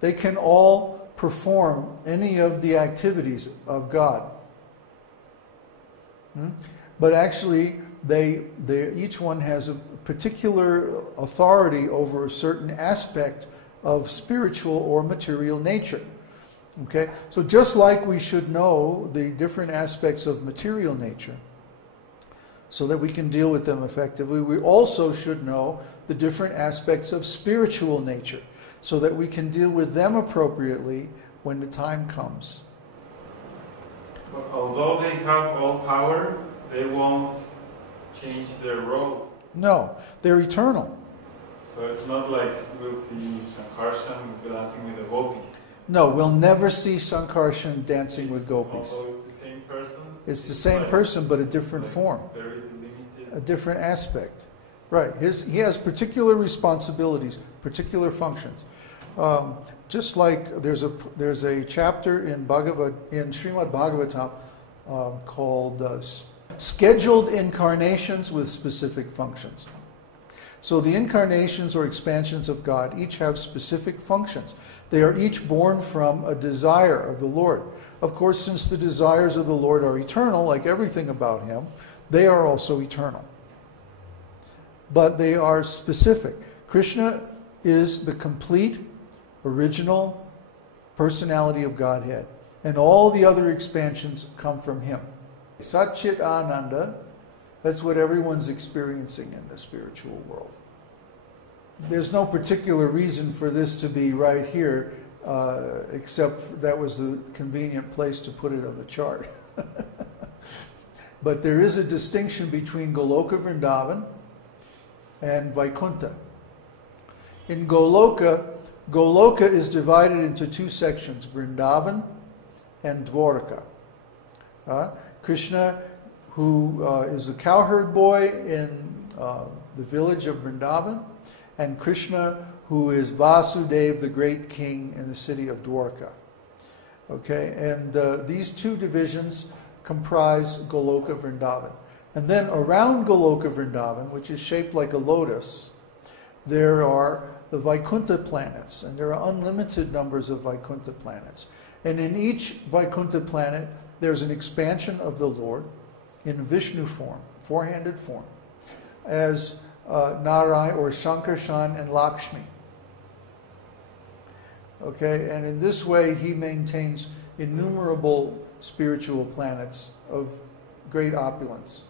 they can all perform any of the activities of God. But actually, each one has a particular authority over a certain aspect of spiritual or material nature. Okay? So just like we should know the different aspects of material nature so that we can deal with them effectively, we also should know the different aspects of spiritual nature so that we can deal with them appropriately when the time comes. But although they have all power, they won't change their role. No, they're eternal. So it's not like we'll see Sankarshan dancing with the gopis. No, we'll never see Sankarshan dancing with gopis. Although it's the same person? It's the same person, but a different form. Very limited. A different aspect. Right. He has particular responsibilities, particular functions. Just like there's a chapter in Srimad Bhagavatam called Scheduled Incarnations with Specific Functions. So the incarnations or expansions of God each have specific functions. They are each born from a desire of the Lord. Of course, since the desires of the Lord are eternal, like everything about Him, they are also eternal. But they are specific. Krishna is the complete, original personality of Godhead. And all the other expansions come from Him. Sat Chit Ananda, that's what everyone's experiencing in the spiritual world. There's no particular reason for this to be right here, except that was the convenient place to put it on the chart. But there is a distinction between Goloka Vrindavan and Vaikuntha. In Goloka is divided into two sections, Vrindavan and Dwarka. Krishna, who is a cowherd boy in the village of Vrindavan, and Krishna, who is Vasudev, the great king in the city of Dwarka. Okay, and these two divisions comprise Goloka Vrindavan. And then around Goloka Vrindavan, which is shaped like a lotus, there are the Vaikuntha planets, and there are unlimited numbers of Vaikuntha planets. And in each Vaikuntha planet, there's an expansion of the Lord in Vishnu form, four-handed form, as Narayana or Sankarshan and Lakshmi. Okay, and in this way he maintains innumerable spiritual planets of great opulence.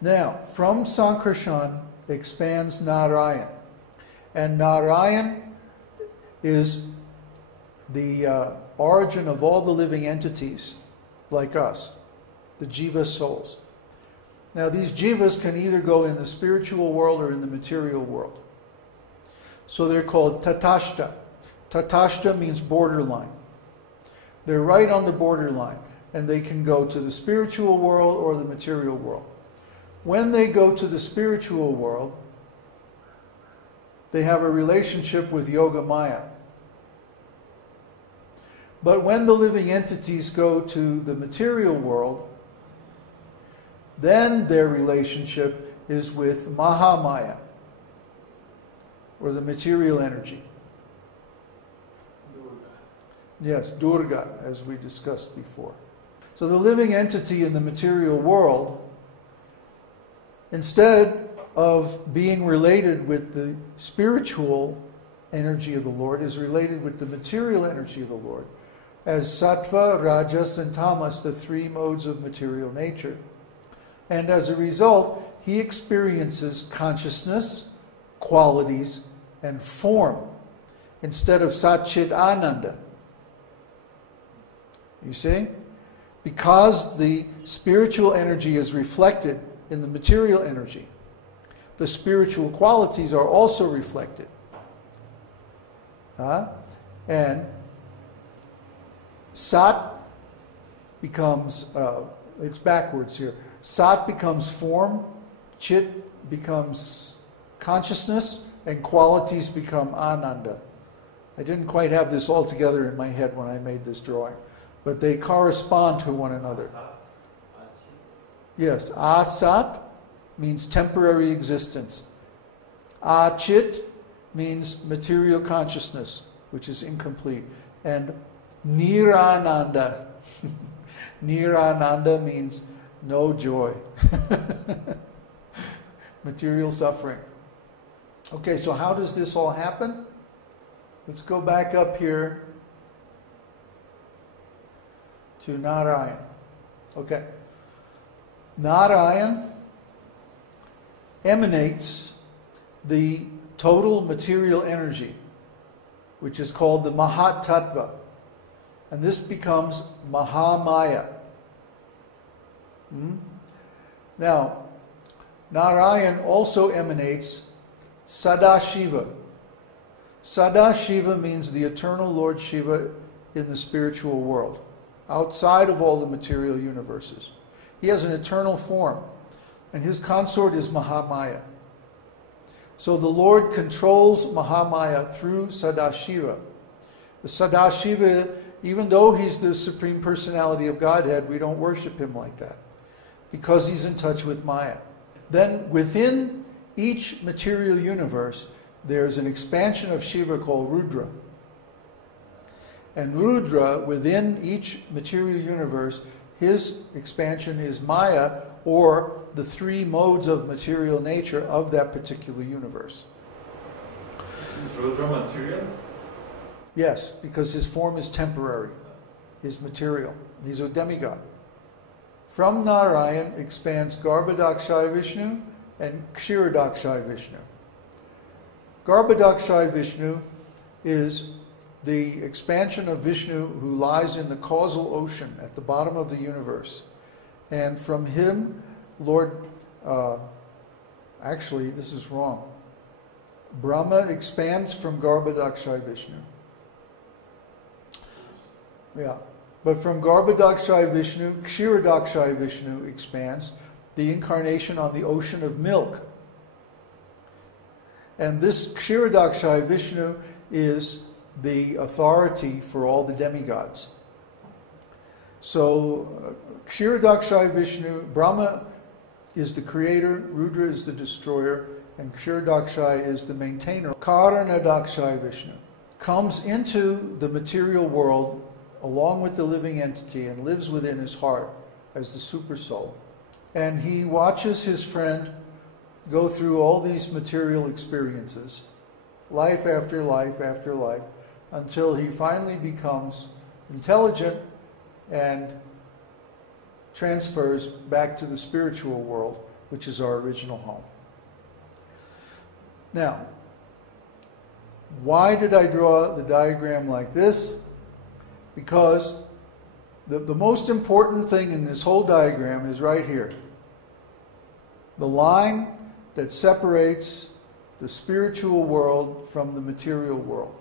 Now, from Sankarshan expands Narayan. And Narayan is the origin of all the living entities like us, the jiva souls. Now, these jivas can either go in the spiritual world or in the material world. So they're called tatashta. Tatashta means borderline. They're right on the borderline, and they can go to the spiritual world or the material world. When they go to the spiritual world, they have a relationship with Yoga Maya. But when the living entities go to the material world, then their relationship is with Mahamaya, or the material energy. Durga. Yes, Durga, as we discussed before. So the living entity in the material world, instead of being related with the spiritual energy of the Lord, is related with the material energy of the Lord, as Sattva, Rajas, and Tamas, the three modes of material nature. And as a result, he experiences consciousness, qualities, and form, instead of Sat Chit Ananda. You see? Because the spiritual energy is reflected in the material energy, the spiritual qualities are also reflected. And Sat becomes, it's backwards here. Sat becomes form, Chit becomes consciousness, and qualities become Ananda. I didn't quite have this all together in my head when I made this drawing, but they correspond to one another. Yes, Asat means temporary existence. Achit means material consciousness, which is incomplete. And Nirananda. Nirananda means no joy. Material suffering. Okay, so how does this all happen? Let's go back up here to Narayan. Okay. Narayan emanates the total material energy, which is called the Mahat Tattva. And this becomes Mahamaya. Now, Narayan also emanates Sadashiva. Sadashiva means the eternal Lord Shiva in the spiritual world, outside of all the material universes. He has an eternal form, and his consort is Mahamaya. So the Lord controls Mahamaya through Sadashiva. The Sadashiva, even though he's the Supreme Personality of Godhead, we don't worship him like that, because he's in touch with Maya. Then within each material universe, there's an expansion of Shiva called Rudra. And Rudra, within each material universe, his expansion is Maya, or the three modes of material nature of that particular universe. Is Rudra material? Yes, because his form is temporary, his material. He's a demigod. From Narayan expands Garbhodakshaya Vishnu and Kshirodakshaya Vishnu. Garbhodakshaya Vishnu is the expansion of Vishnu who lies in the causal ocean at the bottom of the universe. And from him, actually, this is wrong. Brahma expands from Garbhodakshaya Vishnu. Yeah. But from Garbhodakshaya Vishnu, Kshirodakshaya Vishnu expands, the incarnation on the ocean of milk. And this Kshirodakshaya Vishnu is the authority for all the demigods. So Kshirodakshaya Vishnu, Brahma is the creator, Rudra is the destroyer, and Kshirodakshaya is the maintainer. Karanadakshaya Vishnu comes into the material world along with the living entity and lives within his heart as the super soul. And he watches his friend go through all these material experiences, life after life after life, until he finally becomes intelligent and transfers back to the spiritual world, which is our original home. Now, why did I draw the diagram like this? Because the most important thing in this whole diagram is right here. The line that separates the spiritual world from the material world.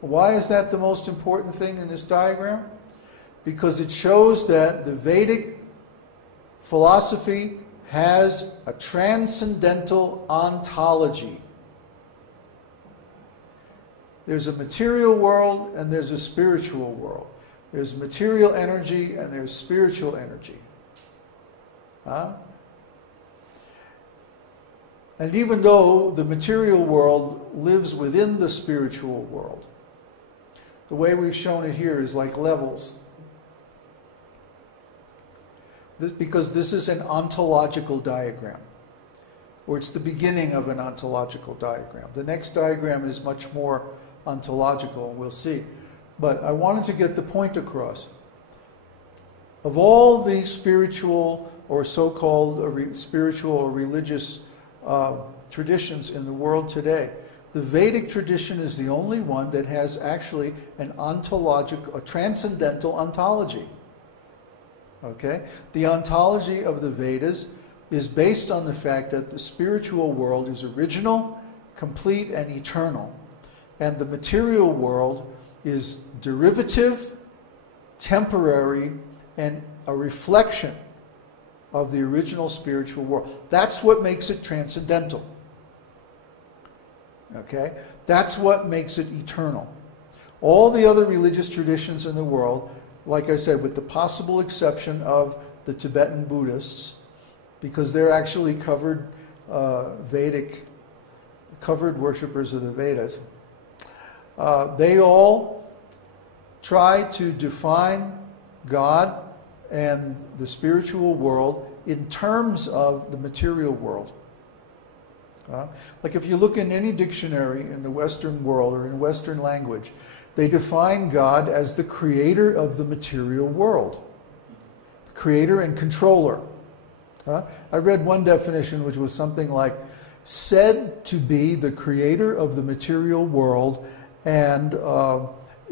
Why is that the most important thing in this diagram? Because it shows that the Vedic philosophy has a transcendental ontology. There's a material world and there's a spiritual world. There's material energy and there's spiritual energy. And even though the material world lives within the spiritual world, the way we've shown it here is like levels. Because this is an ontological diagram, or it's the beginning of an ontological diagram. The next diagram is much more ontological, we'll see. But I wanted to get the point across. Of all the spiritual or so-called spiritual or religious traditions in the world today, the Vedic tradition is the only one that has actually an ontological, a transcendental ontology. Okay? The ontology of the Vedas is based on the fact that the spiritual world is original, complete, and eternal. And the material world is derivative, temporary, and a reflection of the original spiritual world. That's what makes it transcendental. Okay? That's what makes it eternal. All the other religious traditions in the world, like I said, with the possible exception of the Tibetan Buddhists, because they're actually covered worshippers of the Vedas, They all try to define God and the spiritual world in terms of the material world. Like if you look in any dictionary in the Western world or in Western language, they define God as the creator of the material world. Creator and controller. I read one definition which was something like, said to be the creator of the material world and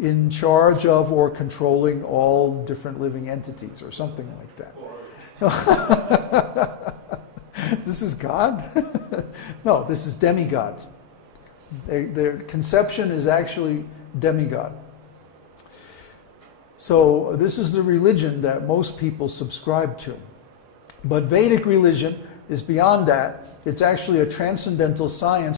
in charge of or controlling all different living entities, or something like that. This is God? No, this is demigods. Their conception is actually demigod. So this is the religion that most people subscribe to. But Vedic religion is beyond that. It's actually a transcendental science